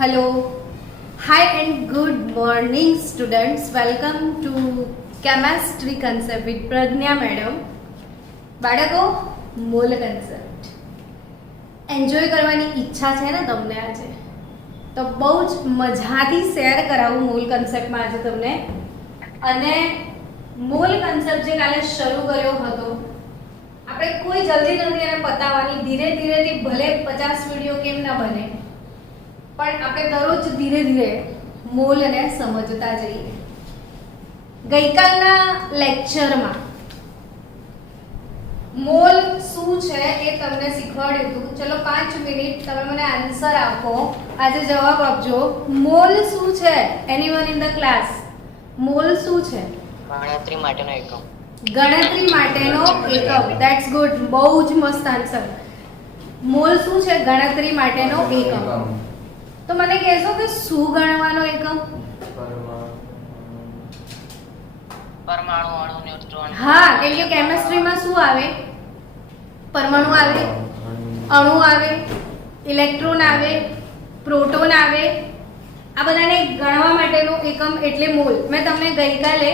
Hello. Hi and good morning students. Welcome to Chemistry Concept with Pragnya Madam. બાળકો mall concept enjoy કરવાની ઈચ્છા છે ને તમને આજે, તો બહુ જ મજાથી શેર કરાવું મોલ કન્સેપ્ટમાં આજે તમને. અને મોલ કન્સેપ્ટ જે કાલે શરૂ કર્યો હતો, આપણે કોઈ જલ્દી નથી એને પતાવવાની, ધીરે ધીરેથી ભલે 50 વિડીયો કેમ ના બને, પણ આપણે દરરોજ ધીરે ધીરે મોલને સમજતા જઈએ. ગઈકાલના લેક્ચરમાં મોલ શું છે એ તમને શીખવાડ્યું હતું. ચલો 5 મિનિટ તમે મને આન્સર આપો, આજે જવાબ આપજો. મોલ શું છે? Anyone in the class, mall શું છે? ગણતરી માટેનો એકમ. ગણતરી માટેનો એકમ. ધેટ્સ ગુડ, બહુ જ મસ્ત આન્સર. મોલ શું છે? ગણતરી માટેનો એકમ. તો મને કહેશો કે શું ગણવાનો એકમ? પરમાણુ, અણુ, ન્યુટ્રોન. હા, કેમ કે કેમિસ્ટ્રીમાં શું આવે? પરમાણુ આવે, અણુ આવે, ઇલેક્ટ્રોન આવે, પ્રોટોન આવે. આ બધાને ગણવા માટેનો એકમ એટલે મોલ. મેં તમને ગઈકાલે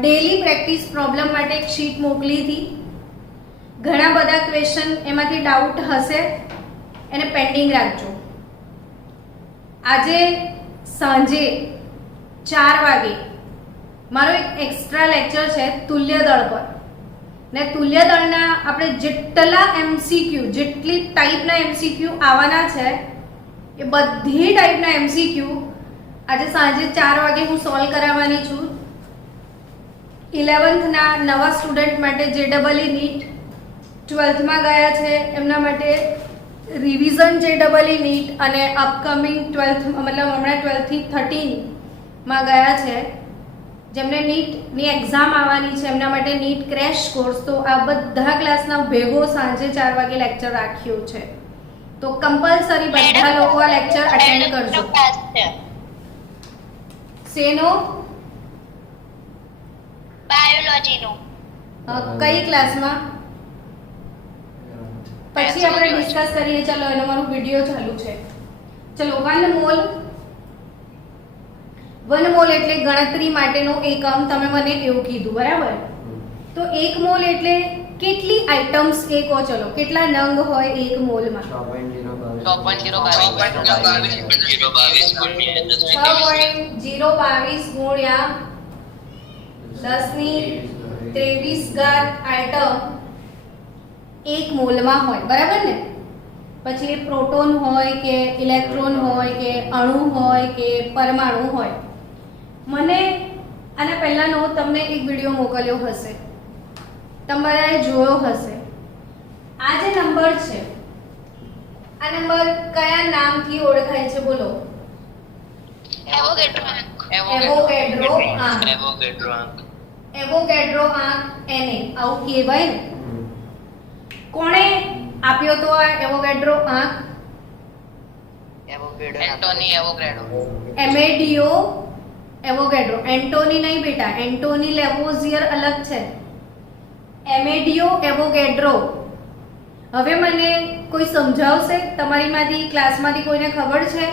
ડેલી પ્રેક્ટિસ પ્રોબ્લેમ માટે એક શીટ મોકલી હતી. ઘણા બધા ક્વેશ્ચન એમાંથી ડાઉટ હશે, એને પેન્ડિંગ રાખજો. આજે સાંજે 4 વાગે મારો એક એક્સ્ટ્રા લેક્ચર છે તુલ્ય દળ પર. ને તુલ્ય દળના આપણે જેટલા એમસીક્યુ, જેટલી ટાઈપના એમસીક્યુ આવવાના છે એ બધી ટાઈપના એમસીક્યુ આજે સાંજે 4 વાગે હું સોલ્વ કરાવવાની છું. 11th ના નવા સ્ટુડન્ટ માટે જે ડબલઈ નીટ, 12th માં ગયા છે એમના માટે રિવિઝન જે ડબલઈ નીટ, અને અપકમિંગ 12th મતલબ હમણાં 12th થી 13 માં ગયા છે જેમને નીટની એક્ઝામ આવવાની છે એમના માટે નીટ ક્રેશ કોર્સ. તો આ બધા ક્લાસના ભેગો સાંજે 4 વાગે લેક્ચર રાખ્યો છે, તો કમ્પલસરી બધા લોકો આ લેક્ચર અટેન્ડ કરજો. શેનો? બાયોલોજીનો. કઈ ક્લાસમાં? પછી આપણે ડિસ્કસ કરીએ. ચલો, એનો મારો વિડિયો ચાલુ છે. ચલો, 1 મોલ. 1 મોલ એટલે ગણતરી માટેનો એકમ. તમે મને એવું કીધું, બરાબર? તો 1 મોલ એટલે કેટલી આઇટમ્સ એ કહો. ચલો, કેટલા નંગ હોય 1 મોલમાં? 6.022 ગુણ્યા 1023 આઇટમ 1 મોલમાં હોય, બરાબર ને? પછી એ પ્રોટોન હોય કે ઇલેક્ટ્રોન હોય કે અણુ હોય કે પરમાણુ હોય. મને આના પહેલાનો તમને એક વિડિયો મોકલ્યો હશે, તમારે જોયો હશે. આ જે નંબર છે, આ નંબર કયા નામથી ઓળખાય છે? બોલો. એવોગેડ્રો આંક, એને આવું કહેવાય ને. કોણે આપ્યો તો આ એવોગેડ્રો આંક? Antony Avogadro. Amedeo Avogadro. Antony નહીં બેટા, એન્ટોની લેવોઝિયર અલગ છે. Amedeo Avogadro. હવે મને કોઈ સમજાવશે તમારીમાંથી, ક્લાસમાંથી કોઈને ખબર છે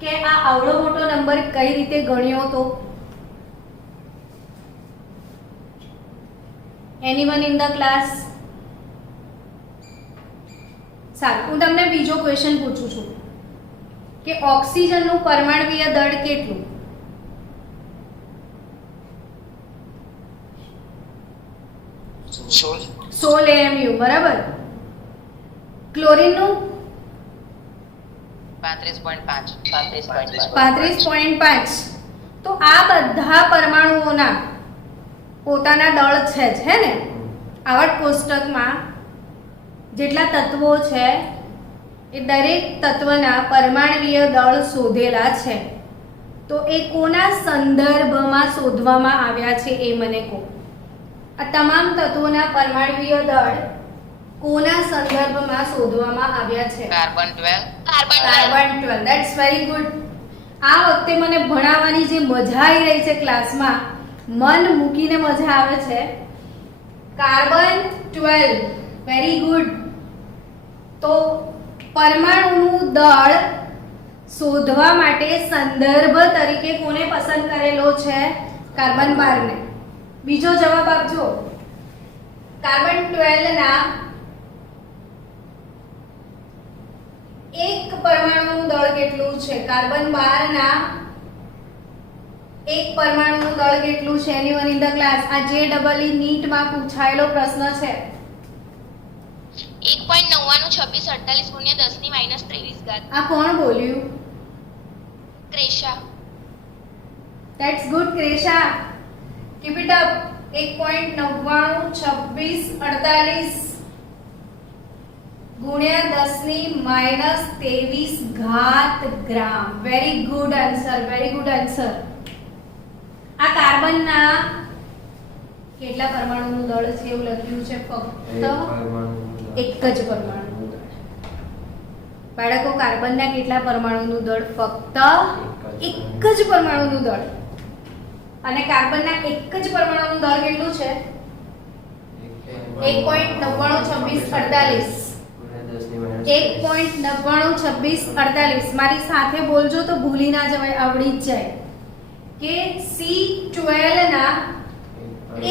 કે આ આવડો મોટો નંબર કઈ રીતે ગણ્યો તો? Anyone in the class? સારું, હું તમને બીજો ક્વેશ્ચન પૂછું છું કે ઓક્સિજનનું પરમાણ્વીય દળ કેટલું? સોળ AMU, બરાબર? ક્લોરીનનું 35.5. તો આ બધા પરમાણુઓના પોતાના દળ છે જ, હે ને? આવર્ત કોષ્ટકમાં જેટલા તત્વો છે એ દરેક તત્વના પરમાણ્વીય દળ શોધેલા છે. તો એ કોના સંદર્ભમાં શોધવામાં આવ્યા છે એ મને કહો. આ તમામ તત્વોના પરમાણ્વીય દળ કોના સંદર્ભમાં શોધવામાં આવ્યા છે? કાર્બન 12. That's very good. આ વખતે મને ભણાવવાની જે મજા આવી રહી છે ક્લાસમાં, મન મૂકીને મજા આવે છે. Carbon 12, very good. તો પરમાણુનું દળ શોધવા માટે સંદર્ભ તરીકે કોને પસંદ કરેલો છે? કાર્બન 12 ને. બીજો જવાબ આપજો. કાર્બન 12 ના એક પરમાણુનું દળ કેટલું છે? કાર્બન 12 ના એક પરમાણુનું દળ કેટલું છે? Anyone in the class. આ JEE નીટ માં પૂછાયેલો પ્રશ્ન છે. 1.992648 ગુણ્યા 10 ની -23 ઘાત. આ કોણ બોલ્યું? ક્રેશા. That's good, Kresha. Keep it up. 1.992648 ગુણ્યા 10 ની -23 ઘાત gram. Very good answer, very good answer. આ કાર્બનના કેટલા પરમાણુનું દળ છે એવું લખ્યું છે? ફક્ત એક જ પરમાણુનું દળ. બાળકો, કાર્બનના કેટલા પરમાણુનું દળ? ફક્ત એક જ પરમાણુનું દળ. અને કાર્બનના એક જ પરમાણુનું દળ કેટલું છે? 1.992648. 1.992648. મારી સાથે બોલજો તો ભૂલી ના જવાય, આવડી જ જાય કે C12 ના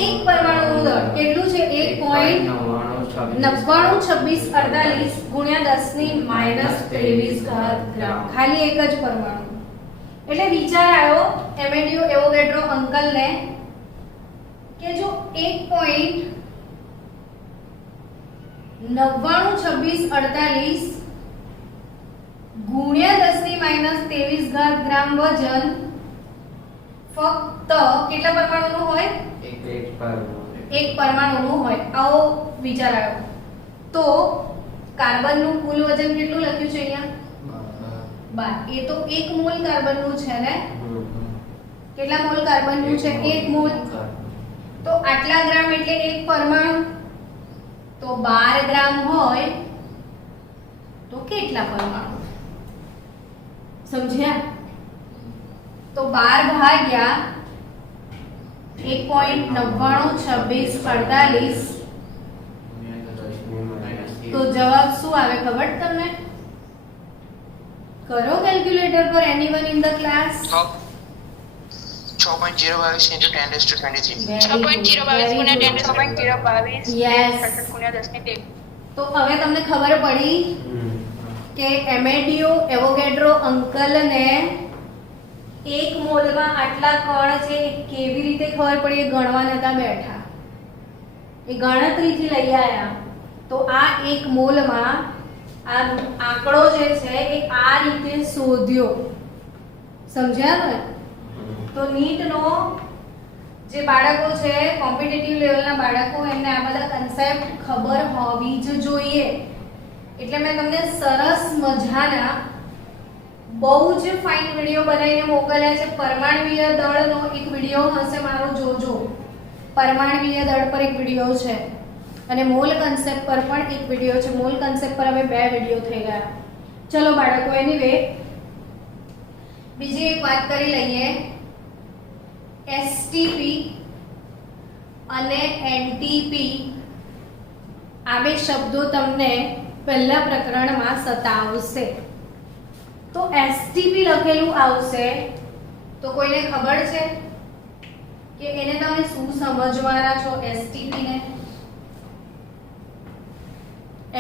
એક પરમાણુનું દળ કેટલું છે? 1.992648 ગુણ્યા 10 ની -23 ઘાત ગ્રામ. ખાલી એક જ પરમાણુ. એટલે વિચાર આવ્યો એમેડિયો એવોગાડ્રો અંકલને કે જો 1.992648 ગુણ્યા 10 ની -23 ઘાત ગ્રામ વજન ફક્ત કેટલા પરમાણુનું હોય? એક પરમાણુનું હોય. આવો વિચાર આવ્યો. તો કાર્બનનું કુલ વજન કેટલું લખ્યું છે અહીંયા? 12. એ તો 1 મોલ કાર્બનનું છે ને? કેટલા મોલ કાર્બનનું છે? 1 મોલ. તો આટલા ગ્રામ એટલે એક પરમાણુ. તો 12 ગ્રામ હોય તો કેટલા પરમાણુ? સમજ્યા? તો 12 ભાગ્યા 1.992648 તો જવાબ શું આવે ખબર તમને? કરો કેલ્ક્યુલેટર પર. Anyone in the class? 6.022 into 10 raised to 23. Very good, 6.022 ગુણ્યા 10 raised to 6.022 Yes. 67 ગુણ્યા 10 ની 23. તો હવે તમને ખબર પડી કે એમેડિયો એવોગાડ્રો અંકલને એક મોલમાં આટલા કણ છે એ કેવી રીતે ખબર પડી? એ ગણવા નતા બેઠા, એ ગણતરીથી લઈ આયા. તો આ એક મોલમાં આ આંકડો જે છે એ આ રીતે શોધ્યો. સમજ્યા ને? તો નીટનો જે બાળકો છે, કોમ્પિટિટિવ લેવલના બાળકો, એમને આ બધા કન્સેપ્ટ ખબર હોવી જ જોઈએ. એટલે મેં તમને સરસ મજાના બહુ જ ફાઇન વિડિયો બનાવીને મોકલ્યા છે. પરમાણ્વીય દળનો એક વિડિયો હશે મારો, જોજો. પરમાણ્વીય દળ પર એક વિડિયો છે અને મોલ કન્સેપ્ટ પર પણ એક વિડિયો છે. મોલ કન્સેપ્ટ પર હવે 2 વિડિયો થઈ ગયા. ચલો બાળકો, એનીવે બીજી એક વાત કરી લઈએ. STP અને NTP આ બે શબ્દો તમને પહેલા પ્રકરણમાં સતાવશે. તો STP લખેલું આવશે તો કોઈને ખબર છે કે એને તમે શું સમજવાના છો? STP ને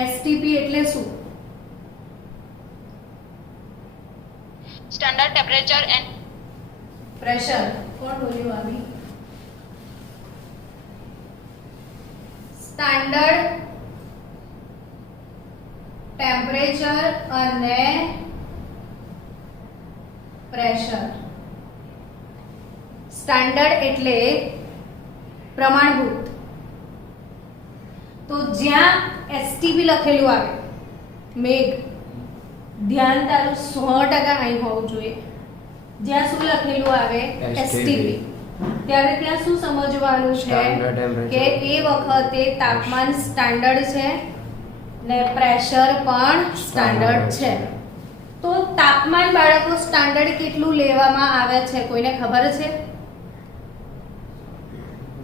STP એટલે શું? Standard temperature and pressure. કોણ બોલ્યું આવી? સ્ટાન્ડર્ડ ટેમ્પરેચર અને પ્રેશર. સ્ટાન્ડર્ડ એટલે પ્રમાણભૂત. તો જ્યાં STP લખેલું આવે, મેઘ, ધ્યાન તારું 100% અહીં હોવું જોઈએ. જ્યાં શું લખેલું આવે? STP. ત્યારે ત્યાં શું સમજવાનું છે કે એ વખતે તાપમાન સ્ટાન્ડર્ડ છે ને પ્રેશર પણ સ્ટાન્ડર્ડ છે. તો તાપમાન બાળકો સ્ટાન્ડર્ડ કેટલું લેવામાં આવે છે? કોઈને ખબર છે?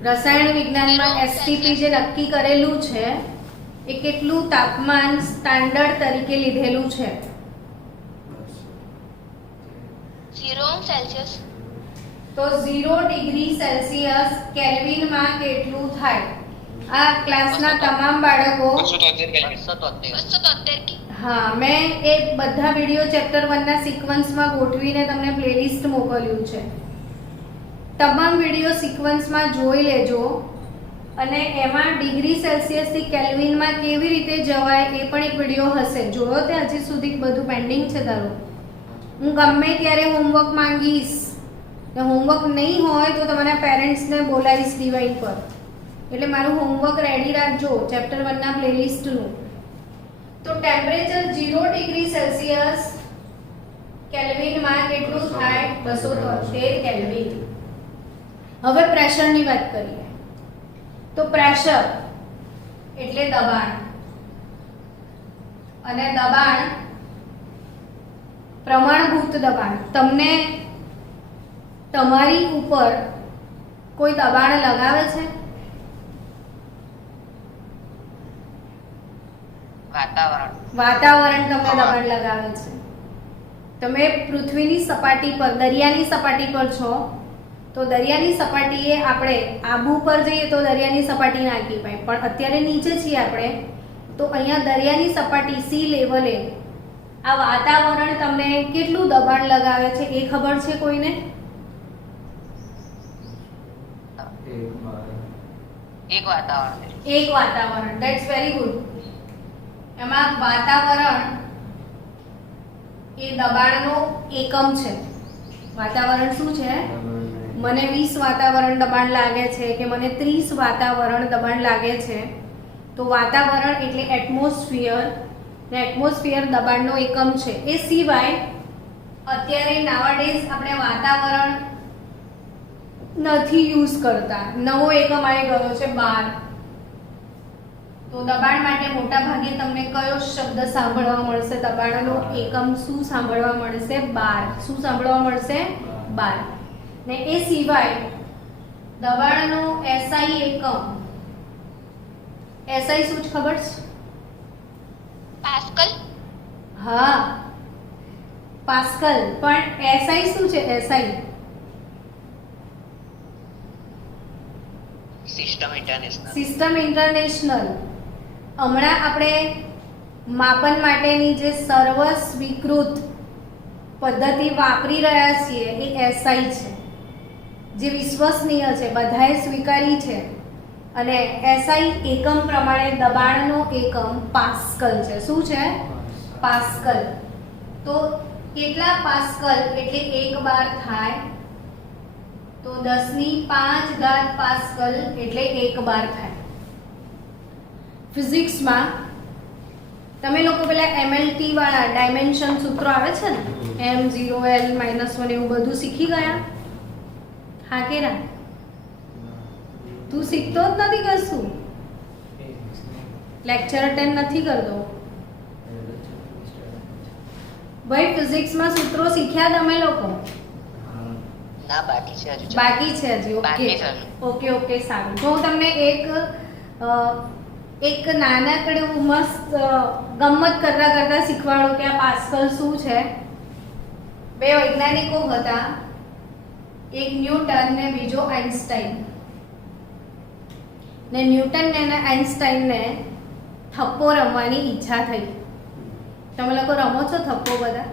રસાયણ વિજ્ઞાનમાં STP જે નક્કી કરેલું છે એ કેટલું તાપમાન સ્ટાન્ડર્ડ તરીકે લીધેલું છે? 0°C. તો 0 ડિગ્રી સેલ્સિયસ કેલ્વિનમાં કેટલું થાય? આ ક્લાસના તમામ બાળકો 273 હા, મેં એ બધા વિડિયો ચેપ્ટર 1 ના સિક્વન્સમાં ગોઠવીને તમને પ્લેલિસ્ટ મોકલ્યું છે. તમામ વિડિયો સિક્વન્સમાં જોઈ લેજો અને એમાં ડિગ્રી સેલ્સિયસ થી કેલ્વિનમાં કેવી રીતે જવાય એ પણ એક વિડિયો હશે. જોયો તે હજી સુધી બધું પેન્ડિંગ છે તારું? હું ગમે ત્યારે હોમવર્ક માંગીશ, ને હોમવર્ક નહીં હોય તો તમારા પેરેન્ટ્સને બોલાવીશ ડિવાઇન પર. એટલે મારું હોમવર્ક રેડી રાખજો ચેપ્ટર 1 ના પ્લેલિસ્ટનું. તો ટેમ્પરેચર 0 ડિગ્રી સેલ્સિયસ કેલ્વિનમાં કેટલું થાય? 273 કેલ્વિન. હવે પ્રેશરની વાત કરીએ. તો પ્રેશર એટલે દબાણ, અને દબાણ પ્રમાણભૂત દબાણ. તમને તમારી ઉપર કોઈ દબાણ લગાવે છે? વાતાવરણ તમને દબાણ લગાવે છે. તમે પૃથ્વીની સપાટી પર, દરિયાની સપાટી પર છો, તો દરિયાની સપાટીએ આપણે આબુ પર જઈએ તો દરિયાની સપાટી ના કહેવાય, પણ અત્યારે નીચે છીએ આપણે, તો અહીંયા દરિયાની સપાટી સી લેવલે આ વાતાવરણ તમને કેટલું દબાણ લગાવે છે એ ખબર છે કોઈને? એક વાતાવરણ. That's very good. એમાં વાતાવરણ એ દબાણનો એકમ છે. વાતાવરણ શું છે? મને 20 વાતાવરણ દબાણ લાગે છે કે મને 30 વાતાવરણ દબાણ લાગે છે, તો વાતાવરણ એટલે એટમોસ્ફિયર, ને એટમોસ્ફિયર દબાણનો એકમ છે. એ સિવાય અત્યારે નાવાડેઝ આપણે વાતાવરણ નથી યુઝ કરતા. નવો એકમ આવી ગયો છે બાર. તો દબાણ માટે મોટા ભાગે તમને કયો શબ્દ સાંભળવા મળશે? દબાણનો એકમ શું સાંભળવા મળશે? બાર. શું સાંભળવા મળશે? બાર. ને એ સિવાય દબાણનો એસઆઈ એકમ, એસઆઈ શું છે ખબર છે? પાસ્કલ. હા, પાસ્કલ. પણ એસઆઈ શું છે? SI system international. હમણાં આપણે માપન માટેની જે સર્વસ્વીકૃત પદ્ધતિ વાપરી રહ્યા છીએ એ એસઆઈ છે, જે વિશ્વસનીય છે, બધાએ સ્વીકારી છે. અને એસઆઈ એકમ પ્રમાણે દબાણનો એકમ પાસ્કલ છે. શું છે? પાસ્કલ. તો કેટલા પાસ્કલ એટલે 1 બાર થાય? તો 10⁵ પાસ્કલ એટલે 1 બાર થાય. ફિઝિક્સમાં તમે લોકો પેલા એમએલટી વાળા ડાયમેન્શન સૂત્રો આવે છે ને, m0l -1 એવું બધું શીખી ગયા? હા કે ના? તું શીખતો જ નથી કશું. લેક્ચર અટેન્ડ નથી કરતો. ભાઈ ફિઝિક્સમાં સૂત્રો શીખ્યા તમે લોકો? ના, બાકી છે હજુ. બાકી છે હજી. ઓકે, સારું. તો હું તમને એક નાનકડું મસ્ત ગમ્મત કરતા શીખવાડું કે આ પાસ્કલ શું છે. બે વૈજ્ઞાનિકો હતા, એક ન્યૂટન ને બીજો આઇન્સ્ટાઈન. ને ન્યૂટન ને આઇન્સ્ટાઈનને થપ્પો રમવાની ઈચ્છા થઈ. તમે લોકો રમો છો થપ્પો બધા?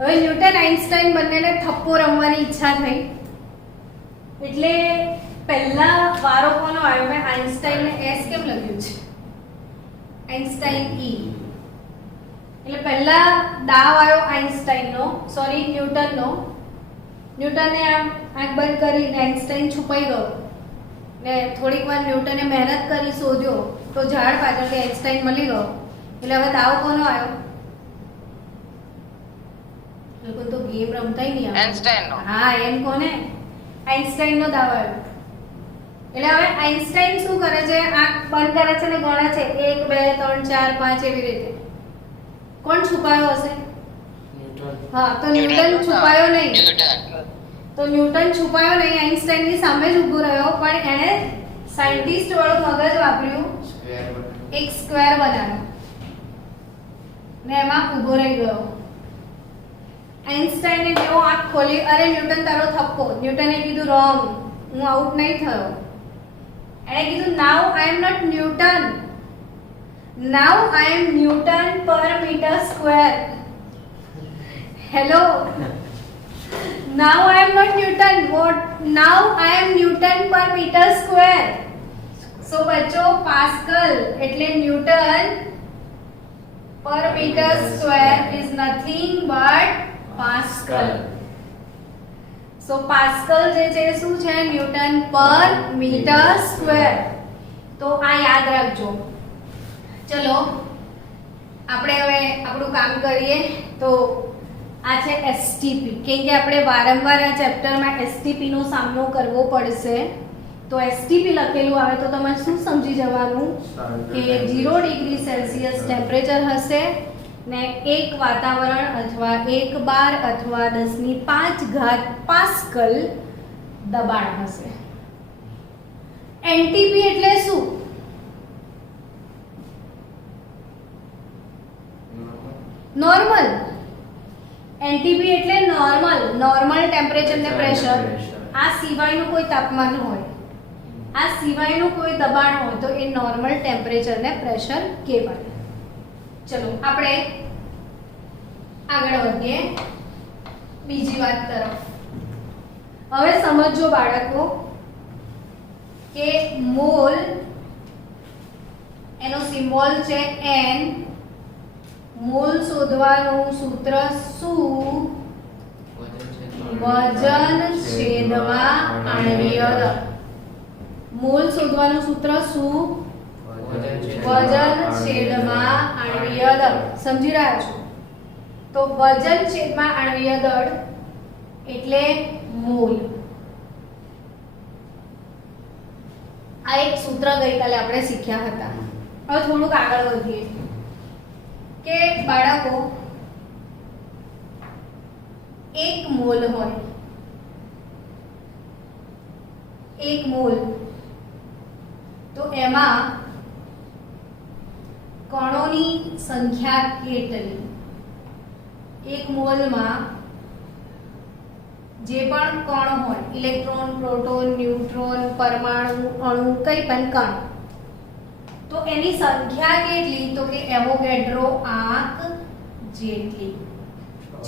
હવે ન્યૂટન આઇન્સ્ટાઈન બંનેને થપ્પો રમવાની ઈચ્છા થઈ. એટલે પહેલા વારો કોનો આવ્યો? મેં આઇન્સ્ટાઈનને એસ કેમ લખ્યું છે? આઇન્સ્ટાઈન ઈ. એટલે પહેલા દાવ આવ્યો આઇન્સ્ટાઈનનો, સોરી ન્યૂટનનો. ન્યૂટને આમ આંખ બંધ કરીને આઇન્સ્ટાઈન છુપાઈ ગયો. ને થોડીક વાર ન્યૂટને મહેનત કરી, શોધ્યો, તો ઝાડ પાછળથી આઇન્સ્ટાઈન મળી ગયો. એટલે હવે દાવ કોનો આવ્યો? લોકો તો ગેમ રમતાય નહીં આવે. આઇન્સ્ટાઈનનો. હા, એમ કોને? આઇન્સ્ટાઈનનો દાવ આવ્યો. એટલે હવે આઇન્સ્ટાઈન શું કરે છે? આંખ બંધ કરે છે ને ગણે છે 1 2 3 4 5 એવી રીતે. કોણ છુપાયો હશે? હા, તો ન્યૂટન છુપાયો નહીં. તો ન્યૂટન છુપાયો નહીં, આઇન્સ્ટાઈનની સામે જ ઊભો રહ્યો, પણ એણે સાયન્ટિસ્ટ વાળું મગજ વાપર્યું, એક સ્ક્વેર બનાવ્યો ને એમાં ઊભો રહી ગયો. આઈન્સ્ટાઈને જેવો આંખ ખોલી, અરે ન્યૂટન તારો થપ્પો. ન્યૂટને કીધું રોંગ, હું આઉટ નહીં થયો. એણે કીધું now I am not Newton, now I am Newton per meter square. Hello, now I am not Newton, what now I am Newton per meter square. So બચ્ચો પાસ્કલ એટલે Newton per meter square is nothing but Pascal. So Pascal જે છે શું છે? Newton per meter square. તો આ યાદ રાખજો. ચલો આપણે હવે આપણું કામ કરીએ. તો આ છે એસટીપી, કેમ કે આપણે વારંવાર આ ચેપ્ટરમાં એસટીપી નો સામનો કરવો પડશે. તો એસટીપી લખેલું આવે તો તમારે શું સમજી જવાનું કે 0 ડિગ્રી સેલ્સિયસ ટેમ્પરેચર હશે ને એક વાતાવરણ અથવા 1 બાર અથવા 10⁵ પાસ્કલ દબાણ હશે. એનટીપી એટલે શું? નોર્મલ. એનટીપી એટલે નોર્મલ ટેમ્પરેચર ને પ્રેશર. આ સિવાયનું કોઈ તાપમાન હોય, આ સિવાયનું કોઈ દબાણ હોય તો એ નોર્મલ ટેમ્પરેચર ને પ્રેશર કહેવાય. ચલો આપણે આગળ વધીએ બીજી વાત તરફ. હવે સમજો બાળકો કે મોલ એનો સિમ્બોલ છે n. મોલ શોધવાનું સૂત્ર શું? વજન છેદમાં આણ્વીય દળ. મોલ શોધવાનું સૂત્ર શું? વજન છેદમાં આણ્વીય દળ. સમજી રહ્યા છો? તો વજન છેદમાં આણ્વીય દળ એટલે મોલ. આ એક સૂત્ર ગઈકાલે આપણે શીખ્યા હતા. હવે થોડુંક આગળ વધીએ કે બાળકો 1 મોલ હોય, 1 મોલ તો એમાં કણોની સંખ્યા કેટલી? 1 મોલમાં જે પણ કણ હોય, ઇલેક્ટ્રોન, પ્રોટોન, ન્યુટ્રોન, પરમાણુ, અણુ, કંઈ પણ કણ, તો એની સંખ્યા કેટલી? તો કે એવોગેડ્રો આંક જેટલી.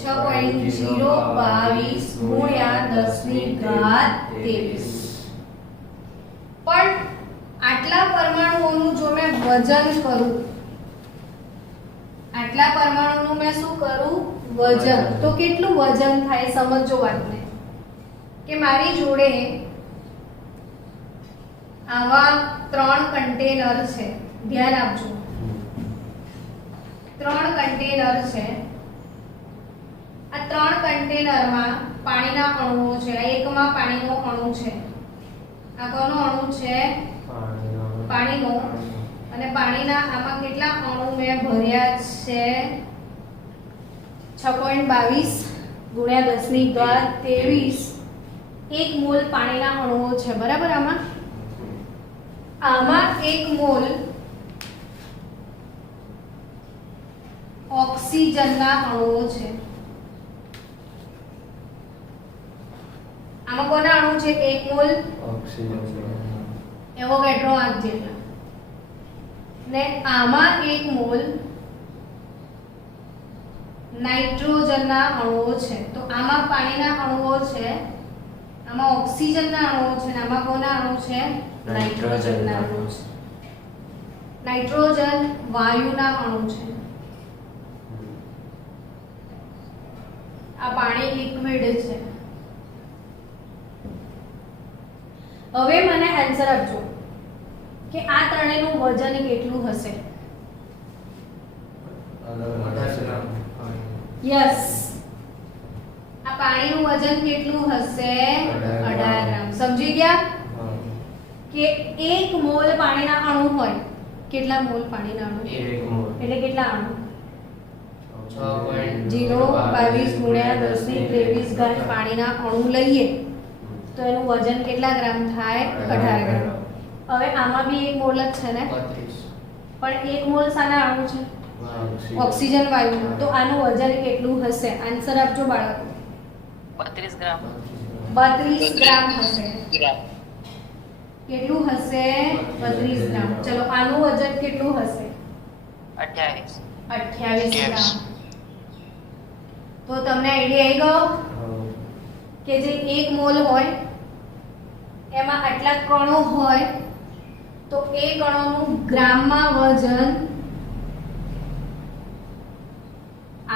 6.022 ગુણ્યા 10⁻23. પણ આટલા પરમાણુઓનું જો મેં વજન કરું, આટલા પરમાણુનું મેં શું કરું? વજન. તો કેટલું વજન થાય? સમજો વાતને કે મારી જોડે આવા 3 કન્ટેનર છે. ધ્યાન આપજો, 3 કન્ટેનર છે. આ 3 કન્ટેનરમાં પાણીના અણુઓ છે. આ એકમાં પાણીનો અણુ છે. આ કોનો અણુ છે? પાણીનો. અને પાણીના આમાં કેટલા અણુ મેં ભર્યા છે? 6.22 ગુણ્યા 10⁻23. 1 મોલ પાણીના અણુઓ છે, બરાબર? આમાં 1 મોલ ઓક્સિજનના અણુઓ છે. આમાં કોના અણુ છે? 1 મોલ ઓક્સિજન, એવોગેડ્રો આંક જેટલા. ને આમાં 1 મોલ નાઇટ્રોજનના અણુઓ છે. તો આમાં પાણીના અણુઓ છે, આમાં ઓક્સિજનના અણુઓ છે, અને આમાં કોના અણુ છે? નાઇટ્રોજનના અણુ છે. નાઇટ્રોજન વાયુના અણુ છે. આ પાણી લિક્વિડ છે. હવે મને આન્સર આપજો કે આ ત્રણેયનું વજન કેટલું હશે? યસ, આ પાણીનું વજન કેટલું હશે? 18 ગ્રામ. સમજી ગયા કે 1 મોલ પાણીના અણુ હોય. કેટલા મોલ પાણીના અણુ? 1 મોલ એટલે કેટલા અણુ? 6.022 ગુણ્યા 10⁻23 પાણીના અણુ લઈએ તો એનું વજન કેટલા ગ્રામ થાય? 18 ગ્રામ. હવે આમાં બી 1 મોલ જ છે ને, પણ 1 મોલ શાના અણુ છે? ઓક્સિજન વાયુમાં. તો આનું વજન કેટલું હશે? આન્સર આપજો બાળકો. 32 ગ્રામ. 32 ગ્રામ હશે. ગ્રામ. કેટલું હશે? 32 ગ્રામ. ચલો આનું વજન કેટલું હશે? 28. 28 ગ્રામ. તો તમને આઈડિયા આવી ગયો કે જે 1 મોલ હોય એમાં આટલા કણો હોય તો એ કણોનું ગ્રામમાં વજન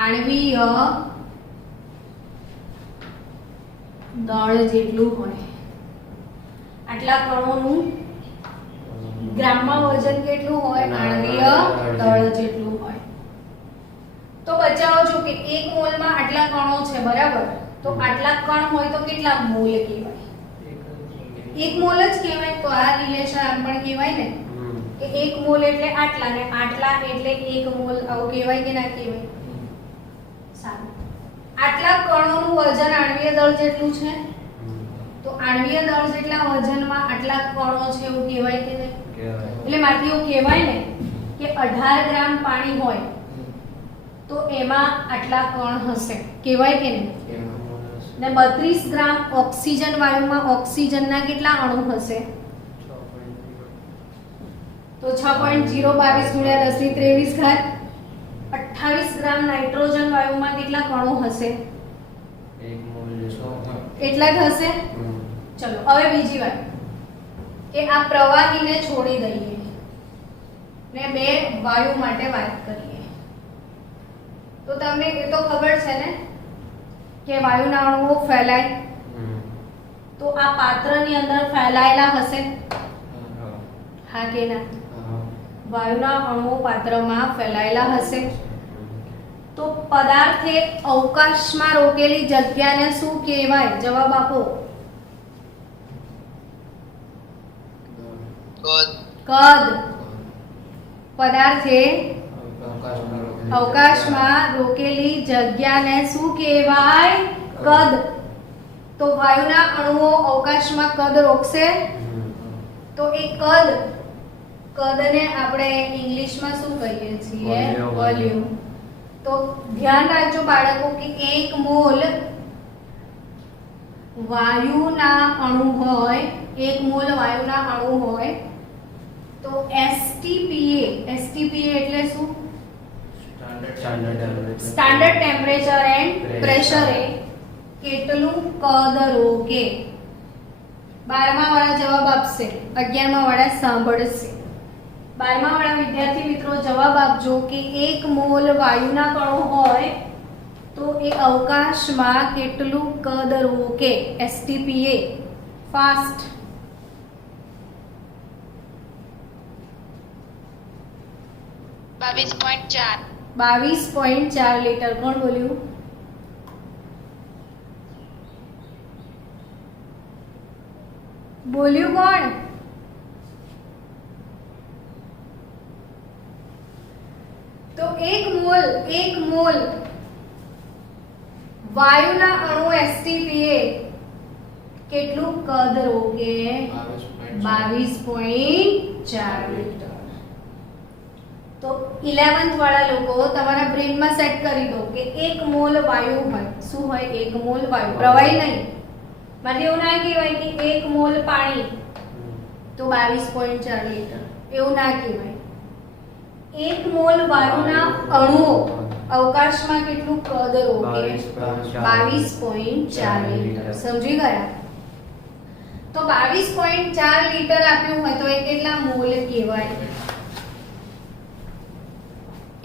આણ્વીય દળ જેટલું હોય. આટલા કણોનું ગ્રામમાં વજન કેટલું હોય? આણ્વીય દળ જેટલું હોય. તો બચાવો છો કે 1 મોલમાં આટલા કણો છે, બરાબર? તો આટલા કણ હોય તો કેટલા મોલ કહેવાય? 1 મોલ જ કહેવાય. તો આ રિલેશન આમ પણ કહેવાય ને કે 1 મોલ એટલે આટલા ને આટલા એટલે 1 મોલ. આવું કહેવાય કે ના કહેવાય? સારું. આટલા કણોનું વજન આણ્વીય દળ જેટલું છે. તો આણ્વીય દળ જેટલા વજનમાં આટલા કણો છે એવું કહેવાય કે નહીં? એટલે માથી એવું કહેવાય ને કે 18 ગ્રામ પાણી હોય તો એમાં આટલા કણ હશે. કહેવાય કે નહીં? ને 32 ગ્રામ ઓક્સિજન વાયુમાં ઓક્સિજનના કેટલા અણુ હશે? તો 6.022 ગુણ્યા 1023 ઘાત. 28 ગ્રામ નાઇટ્રોજન વાયુમાં કેટલા કણો હશે? 1 મોલ એટલા જ હશે. ચલો હવે બીજી વાત કે આ પ્રવાહીને છોડી દઈએ ને બે વાયુ માટે વાત કરીએ. તો તમને એ તો ખબર છે ને કે વાયુના અણુઓ ફેલાય. તો આ પાત્રની અંદર ફેલાયેલા હશે, હા કે ના? વાયુના અણુઓ પાત્રમાં ફેલાયેલા હશે. તો પદાર્થે અવકાશમાં રોકેલી જગ્યાને શું કહેવાય? જવાબ આપો. કદ. પદાર્થે અવકાશમાં રોકેલી જગ્યાને શું કહેવાય? કદ. તો વાયુના અણુઓ અવકાશમાં કદ રોકશે તો એ કદને આપણે ઇંગ્લિશમાં શું કહીએ છીએ? વોલ્યુમ. તો ધ્યાન રાખજો બાળકો કે 1 મોલ વાયુના અણુ હોય, 1 મોલ વાયુના અણુ હોય તો STPA એટલે શું? સ્ટાન્ડર્ડ ટેમ્પરેચર એન્ડ પ્રેશરે કેટલું કદ રોકે? 12મા વાળા જવાબ આપશે, 11મા વાળા સાંભળશે. 12મા વાળા વિદ્યાર્થી મિત્રો જવાબ આપજો કે 1 મોલ વાયુના કણો હોય તો એ અવકાશમાં કેટલું કદ રોકે? STPA. ફાસ્ટ. 22.4. 22.4 લીટર. કોણ બોલ્યું? કોણ? તો 1 મોલ વાયુના અણુ STPA કેટલું કદ રોકે? 22.4 લીટર. તો 11th વાળા લોકો તમારા બ્રેનમાં સેટ કરી દો કે 1 મોલ વાયુ હોય. શું હોય? 1 મોલ વાયુ. પ્રવાહી નહીં. માટે એવું ના કહેવાય કે 1 મોલ પાણી તો 22.4 લીટર. એવું ના કહેવાય. 1 મોલ વાયુના અણુઓ અવકાશમાં કેટલું કદ રોકે? 22.4 લીટર. સમજી ગયા? તો 22.4 લીટર આપ્યું હોય તો એ કેટલા મોલ કહેવાય?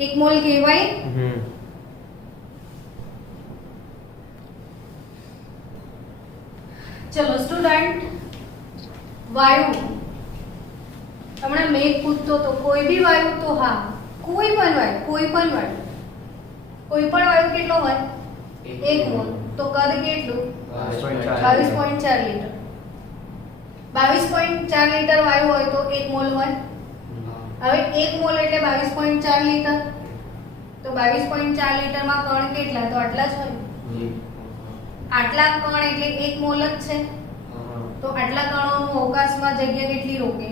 1 મોલ કહેવાય? ચલો સ્ટુડન્ટ, વાયુ હમણાં મેઘ પૂછતો તો કોઈ બી વાયુ તો હા, કોઈ પણ વાયુ કેટલો હોય? 1 મોલ. તો કદ કેટલું? 22.4 લીટર. 22.4 લીટર વાયુ હોય તો 1 મોલ હોય. હવે 1 મોલ એટલે 22.4 લીટર. તો 22.4 લીટરમાં કણ કેટલા? તો આટલા જ હોય. આટલા કણ એટલે 1 મોલ જ છે. તો આટલા કણોનું અવકાશમાં જગ્યા કેટલી રોકે?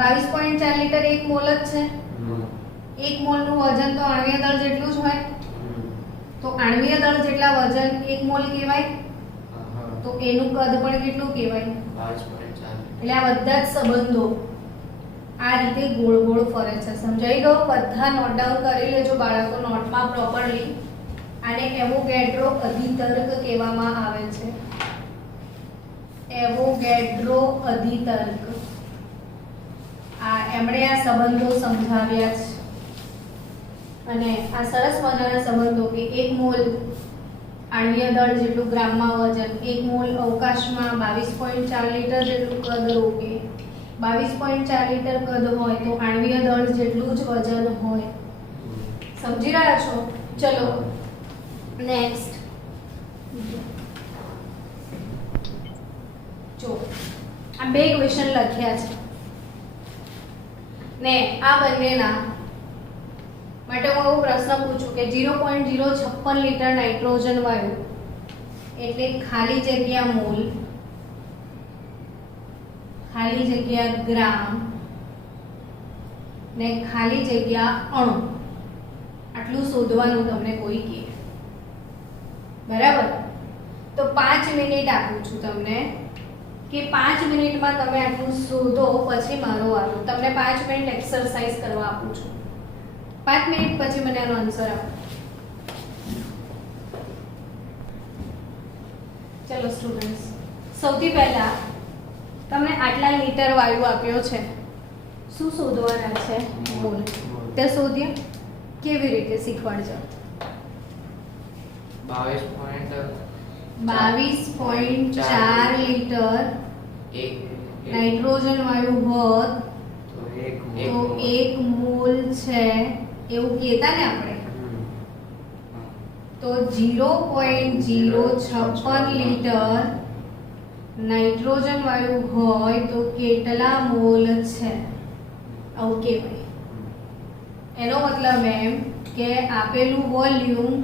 22.4 લીટર 1 મોલ જ છે. 1 મોલનું વજન તો આણ્વીય દળ જેટલું જ હોય, હમ. તો આણ્વીય દળ જેટલા વજન 1 મોલ કહેવાય, હા. તો એનું કદ પણ કેટલું કહેવાય? 5.4. એટલે આ બધા જ સંબંધો આ રીતે ગોળ ગોળ ફરે છે. સમજાઈ ગયો? બધા નોટ ડાઉન કરી લેજો બાળકો નોટમાં પ્રોપરલી. આને એવોગેડ્રો અધિતર્ક કહેવામાં આવે છે. એવોગેડ્રો અધિતર્ક. એમણે આ સંબંધો સમજાવ્યા છે અને આ સરસ મજાના સંબંધો કે 1 મોલ આણ્વીય દળ જેટલું ગ્રામમાં વજન, 1 મોલ અવકાશમાં 22.4 લીટર જેટલું કદ રોકે, 22.4 લીટર કદ હોય તો આણ્વીય દળ જેટલું જ વજન હોય. સમજી રહ્યા છો? ચલો નેક્સ્ટ. જો આ બે ક્વેશ્ચન લખ્યા છે ને આ બંનેના માટે હું એવો પ્રશ્ન પૂછું કે 0.056 લીટર નાઇટ્રોજન વાયુ એટલે ખાલી જગ્યા મોલ, ખાલી જગ્યા ગ્રામ ને ખાલી જગ્યા અણુ, આટલું શોધવાનું તમને કોઈ કહે, બરાબર? તો 5 મિનિટ આપું છું તમને કે 5 મિનિટમાં તમે આટલું શોધો, પછી મારો વારો. તમને 5 મિનિટ એક્સરસાઇઝ કરવા આપું છું. 5 મિનિટ પછી મને આનો આન્સર આપો. ચલો સ્ટુડન્ટ્સ, સૌથી પહેલા તમને આટલા લીટર વાયુ આપ્યો છે, શું શોધવાના છે? મોલ. તે શોધ્યા? કેવી રીતે શીખવાડજો? 22.4 લીટર નાઇટ્રોજન વાયુ હોત તો તો 1 મોલ છે એવું કહેતા ને આપણે. તો 0.056 લીટર નાઇટ્રોજન વાયુ હોય તો કેટલા મોલ છે આવું કહેવાય. એનો મતલબ એમ કે આપેલું વોલ્યુમ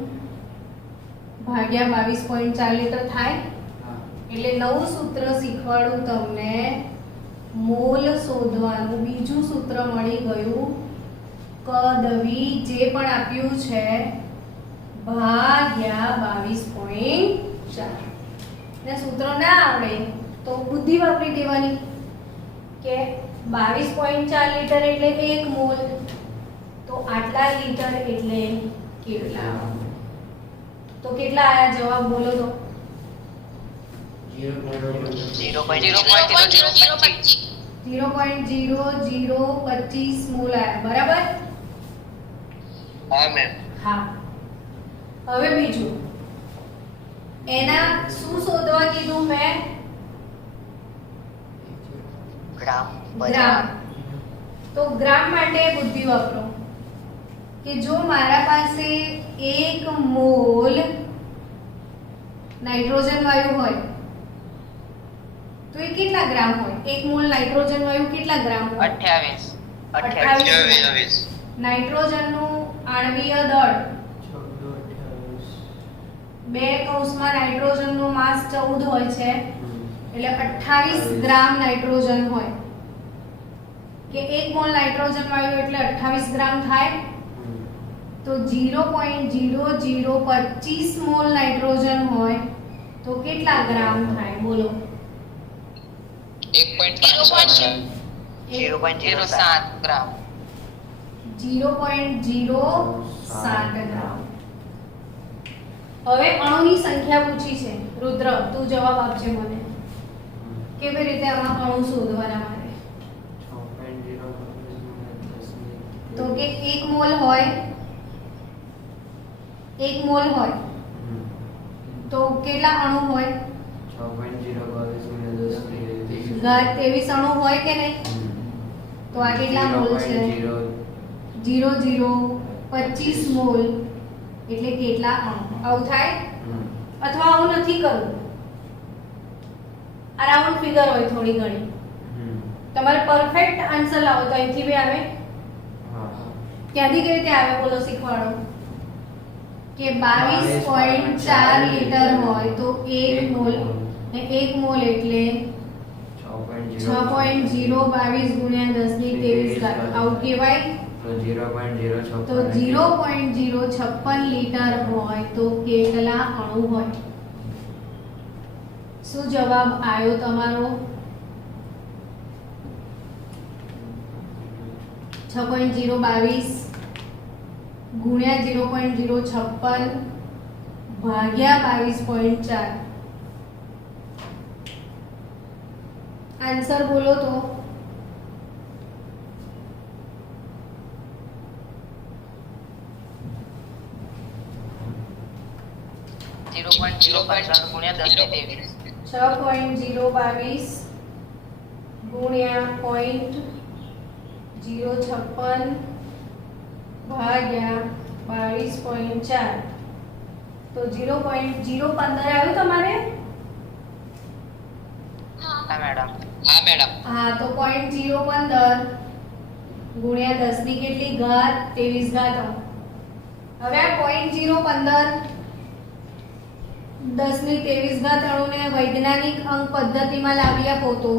ભાગ્યા 22.4 લીટર થાય. એટલે નવું સૂત્ર શીખવાડું તમને, મોલ શોધવાનું બીજું સૂત્ર મળી ગયું, કદ V જે પણ આપ્યું છે ભાગ્યા 22.4. ને સૂત્ર ના આવડે તો બુદ્ધિ વાપરી દેવાની કે 22.4 લીટર એટલે 1 મોલ, તો આટલા લીટર એટલે કેટલા? તો કેટલા આયા જવાબ બોલો તો? 0.0025 મોલ આયા, બરાબર? હા મેમ. હા. હવે બીજું, એના શું શોધવા કીધું મેં? ગ્રામ. ગ્રામ. તો ગ્રામ માટે બુદ્ધિ વાપરો કે જો મારા પાસે 1 મોલ નાઇટ્રોજન વાયુ હોય તો એ કેટલા ગ્રામ હોય? 1 મોલ નાઇટ્રોજન વાયુ કેટલા ગ્રામ હોય? 28. નાઇટ્રોજનનું આણ્વીય દળ 2 કૌંસમાં નાઇટ્રોજનનું માસ 14 હોય છે એટલે 28 ગ્રામ નાઇટ્રોજન હોય કે 1 મોલ નાઇટ્રોજન વાયુ એટલે 28 ગ્રામ થાય. તો 0.0025 મોલ નાઇટ્રોજન હોય તો કેટલા ગ્રામ થાય બોલો? 0.07 ગ્રામ. 0.07 ગ્રામ. હવે અણુની સંખ્યા પૂછી છે. રુદ્ર તું જવાબ આપજે મને. કેવી રીતે આમાં અણુ શોધવાના મારે? તો કે 1 મોલ હોય, 1 મોલ હોય તો કેટલા અણુ હોય? 23 અણુ હોય કે નહીં? તો આ કેટલા મોલ છે? 0.025 મોલ એટલે કેટલા અણુ? આવું થાય? અથવા આવું નથી કરવું, આ રાઉન્ડ ફિગર હોય થોડી ઘણી. તમારે પરફેક્ટ આન્સર લાવો તો અહીંથી બી આવે, ક્યાંથી કઈ રીતે આવે બોલો શીખવાડો. કે 22.4 લીટર હોય તો 1 મોલ ને 1 મોલ એટલે 6.022 ગુણ્યા 10 ની 23 ઘાત. આવું કહેવાય? 0.056 તો 0.056 લીટર હોય તો કેટલા અણુ હોય? શું જવાબ આવ્યો તમારો? 6.022 ગુણ્યા 0.056 ભાગ્યા 22.4. આન્સર બોલો તો. જીરો પોઈન્ટ જીરો પાંચ ગુણ્યા 10 ની 23. 6.022 ગુણ્યા 0.056 ભાગ્યા 22.4. તો 0.015 આવ્યું તમારે? હા મેડમ. હા મેડમ. હા, તો 0.015 ગુણ્યા 10 ની કેટલી ઘાત? 23 ઘાત. હવે આ 0.015 10 ની 23 ઘાત અણુને વૈજ્ઞાનિક અંક પદ્ધતિમાં લાવી આપો તો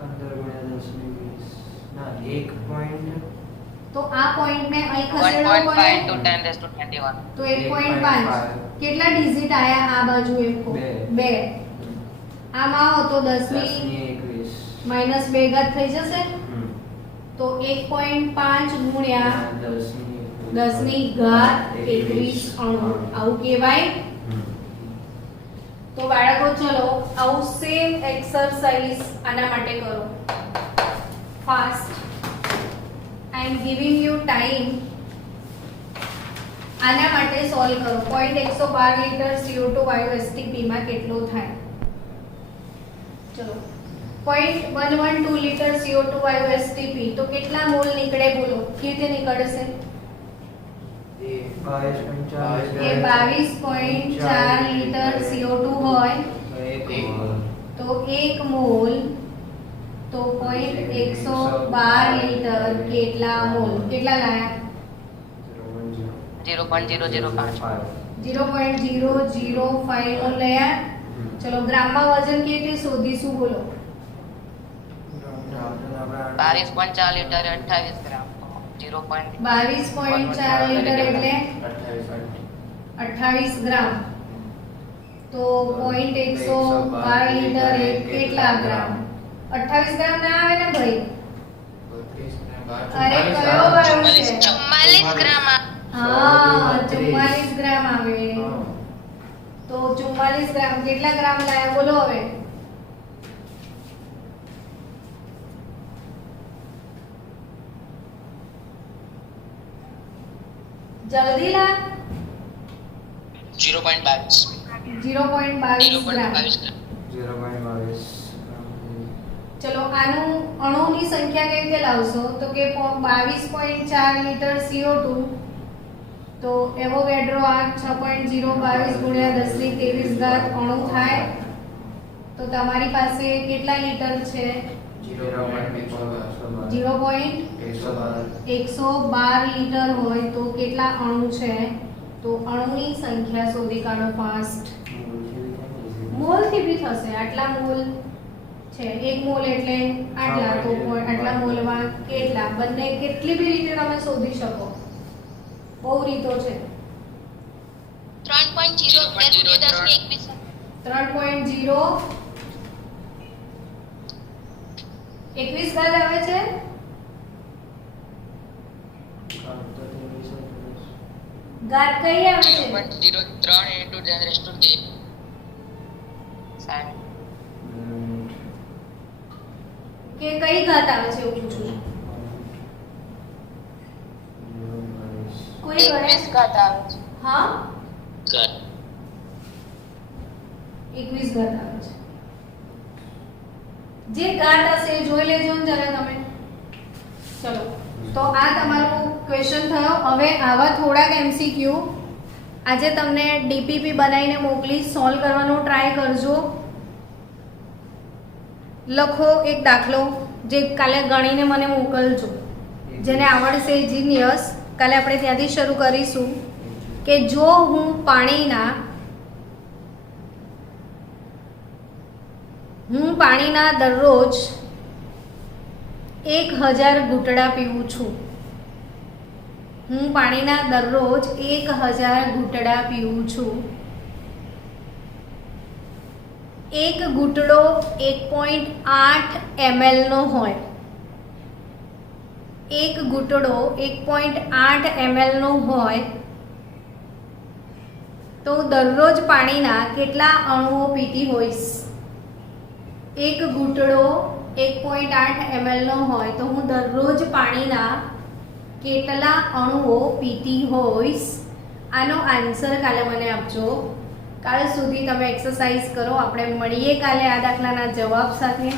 15 ગુણ્યા 10 ની 20 ના 1 પોઈન્ટ તો આ પોઈન્ટને અહીં ખસેડવો 1.5 પડે to 10 raised to 21. તો 1.5 કેટલા ડિજિટ આયા આ બાજુ? બે. 2. આમાં આવો તો 10 10 ની ની 21 માઈનસ 2 ઘાત થઈ જશે. હમ. તો 1.5 ગુણ્યા 10 ની ઘાત 21 અણુ. આવું કહેવાય. હમ. તો બાળકો ચલો આવું સેમ એક્સરસાઇઝ આના માટે કરો. Fast. I am giving you time. આના માટે સોલ્વ કરો. 0.112 લીટર CO2 વાયુ STP માં કેટલો થાય? ચલો 0.112 લીટર CO2 વાયુ STP તો કેટલા મોલ નીકળે બોલો? કેવી રીતે નીકળશે? એ 22.4 લીટર CO2 હોય તો 1 મોલ તો 0.112 લીટર કેટલા મોલ? કેટલા લાયા? 0.005. 0.005 મોલ લયા. ચલો ગ્રામમાં વજન કેવી રીતે શોધીશું બોલો? 22.4 લીટર 28 ગ્રામ. 22.4 લીટર એટલે 28 ગ્રામ. તો 0.112 લીટર એ કેટલા ગ્રામ? 28 ગ્રામ ના આવે ને ભાઈ? અરે કયો વાળો છે? 44 ગ્રામ હા 44 ગ્રામ આવે. તો 44 ગ્રામ કેટલા ગ્રામ લાયા બોલો હવે? જલ્દી લા. 0.22 ગ્રામ. ચલો આનું અણુની સંખ્યા કેવી રીતે લાવશો? તો કે 22.4 લીટર CO2 તો એવોગાડ્રો આ 6.022 ગુણ્યા 10 ની 23 ઘાત અણુ થાય. તો તમારી પાસે કેટલા લીટર છે? 0.112 લીટર હોય તો કેટલા અણુ છે? તો અણુની સંખ્યા શોધી કાઢો ફાસ્ટ. મોલ થી બી થશે. આટલા મોલ છે. 1 મોલ એટલે આટલા. તો આટલા મોલમાં કેટલા? બંને કેટલી બી રીતે તમે શોધી શકો. બહુ રીતો છે. 3.0 ગુણ્યા 10 ની 21 3.0 21 ઘાત આવે છે. ઘાત કઈ આવે છે? 0.03 into 10 raised to 8. કે કઈ ઘાત આવે છે એવું પૂછું છું. કોઈ ગણે? 21 ઘાત આવે છે. હા ઘાત. 21 ઘાત આવે છે. જે ઘાત હશે એ જોઈ લેજો ને જરા તમે. ચલો તો આ તમારો ક્વેશ્ચન થયો. હવે આવા થોડાક MCQ આજે તમને DPP બનાવીને મોકલી સોલ્વ કરવાનો ટ્રાય કરજો. લખો એક દાખલો જે કાલે ગણીને મને મોકલજો. જેને આવડશે જીનિયસ. કાલે આપણે ત્યાંથી શરૂ કરીશું કે જો હું પાણીના દરરોજ 1000 ઘૂંટડા પીવું છું હું પાણીના દરરોજ 1000 ઘૂંટડા પીવું છું. એક ઘૂંટડો 1.8 ml નો હોય. એક ઘૂંટડો 1.8 ml નો હોય તો દરરોજ પાણીના કેટલા અણુઓ પીતી હોઈશ? એક ઘૂંટડો 1.8 ml નો હોય તો હું દરરોજ પાણીના કેટલા અણુઓ પીતી હોઈશ? આનો આન્સર કાલે મને આપજો. કાલ સુધી તમે એક્સરસાઇઝ કરો. આપણે મળીએ કાલે આ દાખલાના જવાબ સાથે.